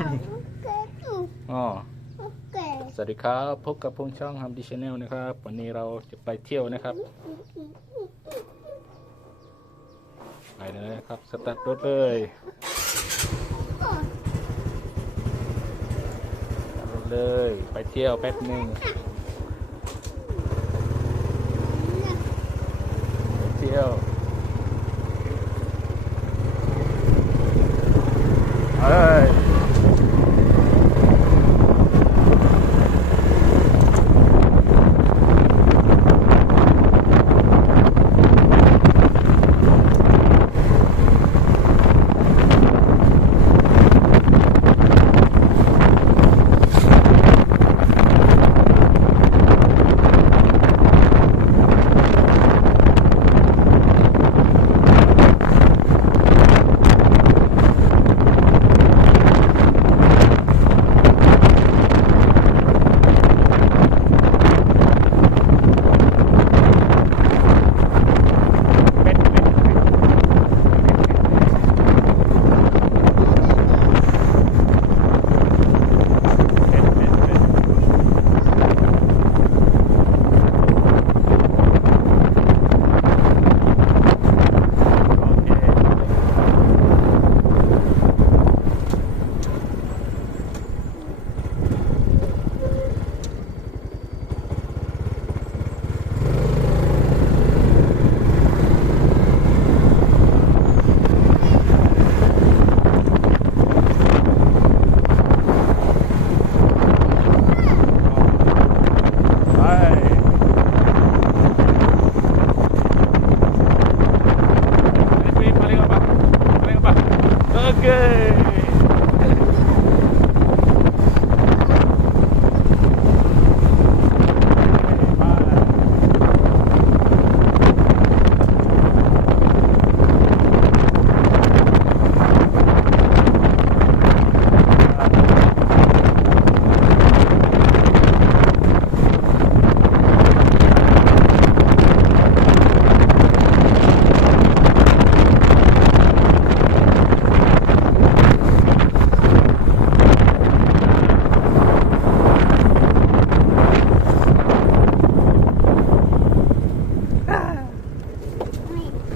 อ๋อสวัสดีครับพบกับพงช่องฮัมดีชาแนลนะครับวันนี้เราจะไปเที่ยวนะครับไปเลยครับสตาร์ทรถเลยไปเที่ยวแป๊บหนึ่งไปเที่ยวเอ้ย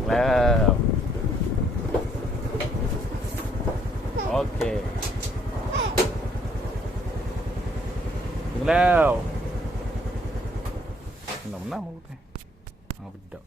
แล้วโอเคถึงแล้วขนมหน้ามูไปเอาไปดอก